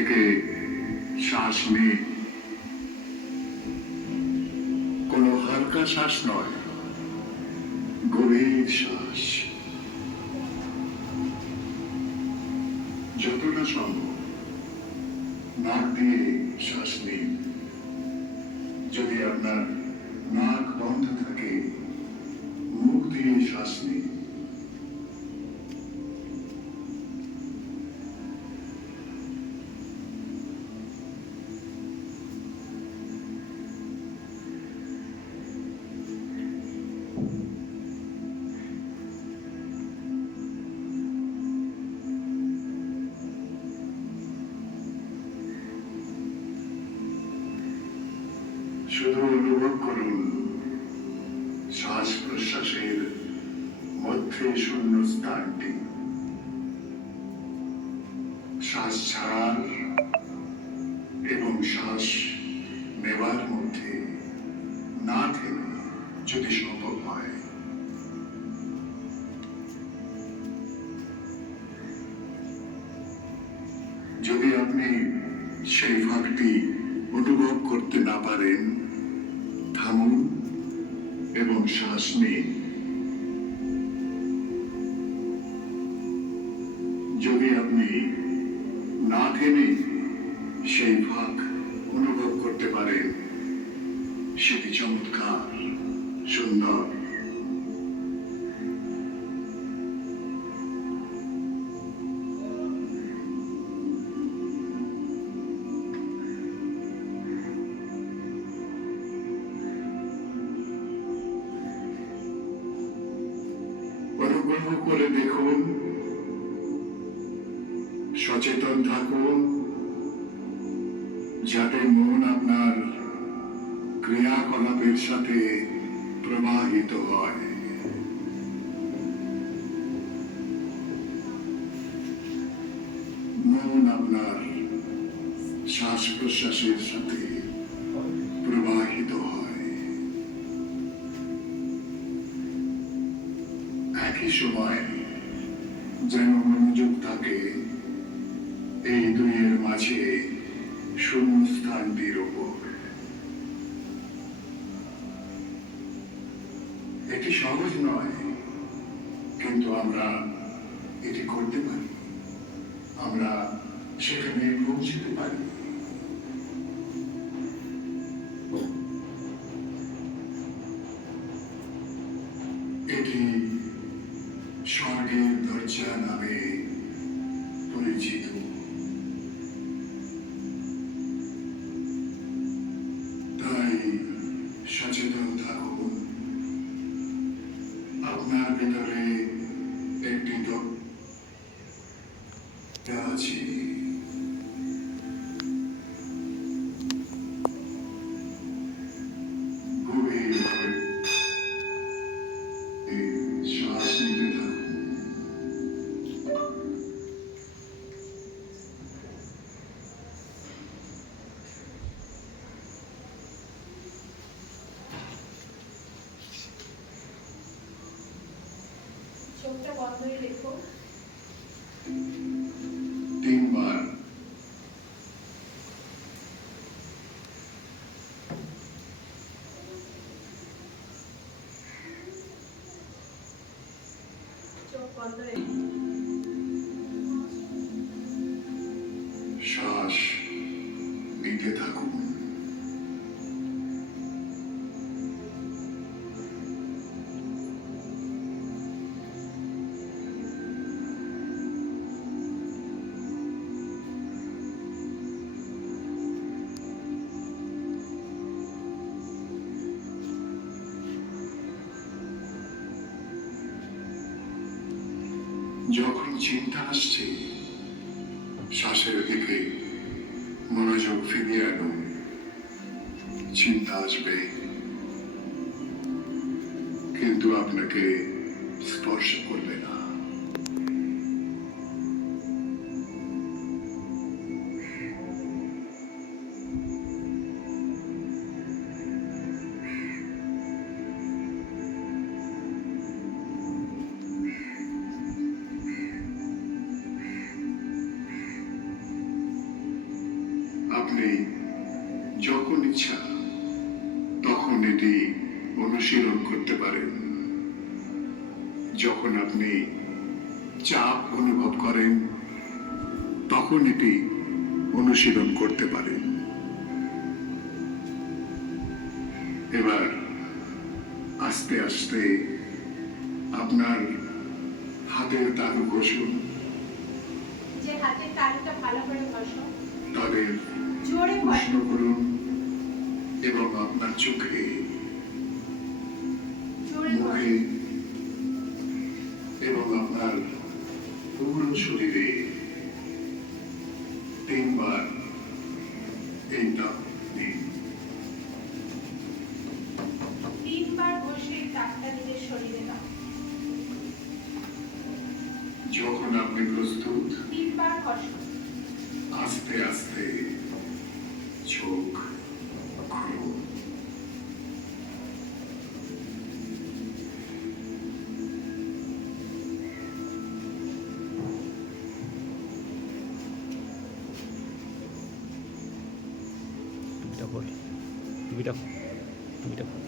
থেকে শ্বাস নিন। কোনো হালকা শ্বাস নয়, গভীর শ্বাস। যতটা সম্ভব নাক দিয়ে শ্বাস নিন। যদি আপনার নাক বন্ধ থাকে, মুখ দিয়ে শ্বাস নিন। শুধু অনুভব করুন শ্বাস প্রশ্বাসের মধ্যে শূন্য স্থানটি। শ্বাস ছাড়ার এবং শ্বাস নেওয়ার মধ্যে না থেমে যদি সম্ভব হয়। যদি আপনি সেই ভাগটি অনুভব করতে না পারেন, থামুন এবং শ্বাস নিন। যদি আপনি না থেমে সেই ভাগ অনুভব করতে পারেন, সেটি চমৎকার, সুন্দর। অনুগ্রহ করে দেখুন, সচেতন থাকুন, যাতে মন আপনার ক্রিয়াকলাপের সাথে প্রবাহিত হয়। মন আপনার শ্বাস প্রশ্বাসের সাথে প্রবাহিত হয়। একই সময় যেন মনোযোগ থাকে এই দুইয়ের মাঝে শূন্য স্থানটির ওপর। এটি সহজ নয়, কিন্তু আমরা এটি করতে পারি। আমরা সেখানে পৌঁছতে পারি। এটি স্বর্গের দরজা নামে পরিচিত। তাই সচেতন থাকুন। আপনার ভিতরে একটি দরজা আছে। গভীর শ্বাস নিতে থাকুন। চোখটা বন্ধই রেখো। 3 বার। চোখ বন্ধ রেখো। শ্বাস নিতে থাকুন। যখন চিন্তা আসছে, শ্বাসের দিকে মনোযোগ ফিরিয়ে আনুন। চিন্তা আসবে, কিন্তু আপনাকে স্পর্শ করবে না। আপনি যখন ইচ্ছা তখন এটি অনুশীলন করতে পারেন। যখন আপনি চাপ অনুভব করেন তখন এটি অনুশীলন করতে পারেন। এবার আস্তে আস্তে আপনার হাতের তালু ঘষুন, যে হাতের তালুটা ভালো করে ঘষো, তাদের জোরে উষ্ণ ঘষো, করুন এবং আপনার চোখে, জোরে মুখে ঘষো। এবং আপনার পুরো শরীরে 3 বার এই তাপ দিন। 3 বার ঘষে তাপটা নিজের শরীরে দাও। যখন আপনি প্রস্তুত 3 বার ঘষো। আস্তে আস্তে চোখ খুলুন। টুপিটা পর, টুপিটা টুপিটা পর।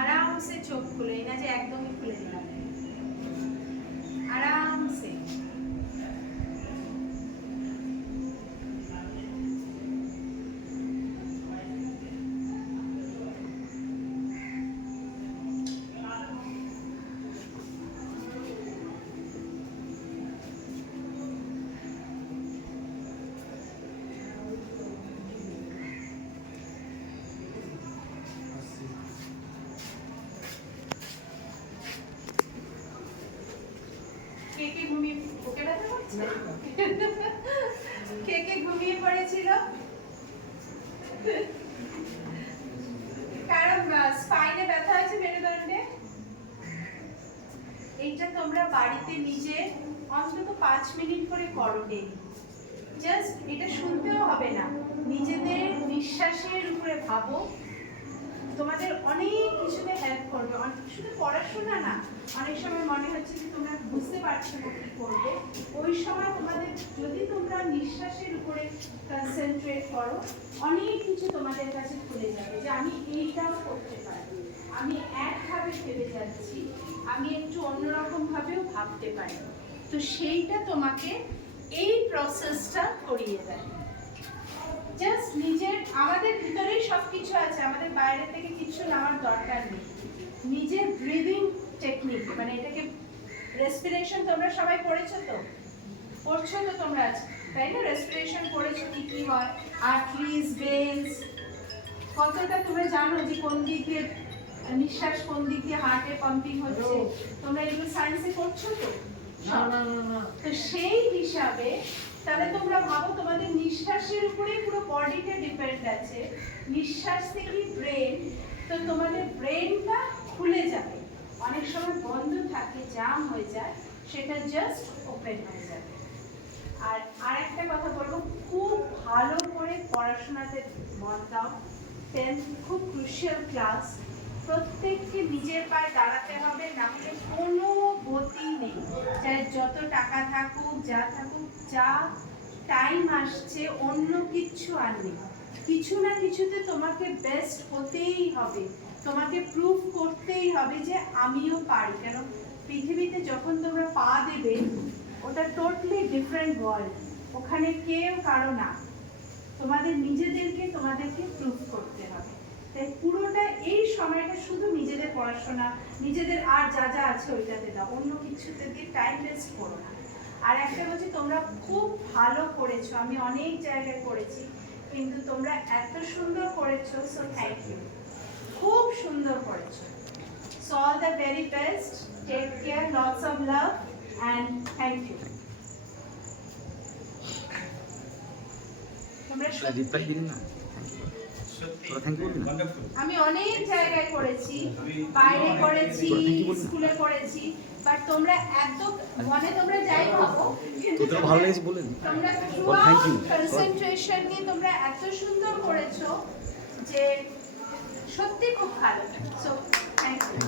আরামসে চোখ খুলে, এই না যে একদমই খুলে দিলাম, আরামসে। কে কে ঘুমিয়ে, বুকে ব্যথা করছে? কে কে ঘুমিয়ে পড়েছিল? কারণ স্পাইনে ব্যথা আছে, মেরুদণ্ডে। এইটা তোমরা বাড়িতে নিজে অন্তত 5 মিনিট করে করো ডেইলি। জাস্ট এটা শুনতেও হবে না, নিজেদের নিঃশ্বাসের উপরে ভাবো। তোমাদের অনেক কিছুতে হেল্প করবে। শুধু পড়াশোনা না, অনেক সময় মনে হচ্ছে যে তোমরা বুঝতে পারছো না কি করবে, ওই সময় তোমাদের যদি তোমরা নিঃশ্বাসের উপরে কনসেন্ট্রেট করো, অনেক কিছু তোমাদের কাছে খুলে যাবে যে আমি এইটাও করতে পারি, আমি একভাবে ভেবে যাচ্ছি, আমি একটু অন্যরকম ভাবেও ভাবতে পারি। তো সেইটা তোমাকে এই প্রসেসটা করিয়ে দেয়। জাস্ট নিজের, আমাদের ভিতরেই সবকিছু আছে, আমাদের বাইরে থেকে কিছু নেওয়ার দরকার নেই। নিজের ব্রিদিং টেকনিক, মানে এটাকে রেসপিরেশন তোমরা সবাই পড়েছো তো, পড়ছো তো তোমরা আজ, তাই না? রেসপিরেশন পড়েছো কি কি হয়, আর্টারিজ, ভেন্স, কতটা তোমরা জানো যে কোন দিক দিয়ে নিঃশ্বাস, কোন দিক দিয়ে হার্টে পাম্পিং হচ্ছে, তোমরা এগুলো সায়েন্সে করছো তো? তো সেই হিসাবে তাহলে তোমরা ভাবো তোমাদের নিঃশ্বাসের উপরে পুরো বডিটা ডিপেন্ড আছে। নিঃশ্বাস থেকে ব্রেন, তো তোমাদের ব্রেনটা খুলে যাবে। অনেক সময় বন্ধ থাকে, জাম হয়ে যায়, সেটা জাস্ট ওপেন হয়ে যাবে। আর আরেকটা কথা বলবো, খুব ভালো করে পড়াশোনাতে মন দাও। 10th খুব ক্রুশিয়াল ক্লাস, প্রত্যেককে নিজের পায়ে দাঁড়াতে হবে, না হলে কোনো গতি নেই। চাই যত টাকা থাকুক, যা থাকুক, যা টাইম আসছে, অন্য কিচ্ছু আর নেই। কিছু না কিছুতে তোমাকে বেস্ট হতেই হবে, তোমাকে প্রুভ করতেই হবে যে আমিও পারি। কেন পৃথিবীতে যখন তোমরা পা দেবে, ওটা টোটালি ডিফারেন্ট ওয়ার্ল্ড, ওখানে কেউ কারো না, তোমাদের নিজেদেরকে তোমাদেরকে প্রুভ করতে হবে। তাই পুরোটা এই সময়টা শুধু নিজেদের পড়াশোনা, নিজেদের আর যা যা আছে ওইটাতে দাও, অন্য কিছুতে দিয়ে টাইম ওয়েস্ট করো না। আর একটা বলছি, তোমরা খুব ভালো করেছো, আমি অনেক জায়গায় করেছি, কিন্তু তোমরা এত সুন্দর করেছো, সো থ্যাংক ইউ, খুব সুন্দর করেছো। So all the very best, take care, lots of love and thank you. তোমরা রিপ্লাই দিন না, তোরা থ্যাংক ইউ বলবি না? আমি অনেক জায়গায় করেছি, বাইরে করেছি, স্কুলে করেছি, বাট তোমরা এত মনে তোমরা যাই ভাবো, কিন্তু তোদেরও ভালো লেগেছে বলেন। তোমরা বল thank you. কনসেন্ট্রেশন নিয়ে তোমরা এত সুন্দর করেছো যে সত্যি খুব ভালো। So thank you.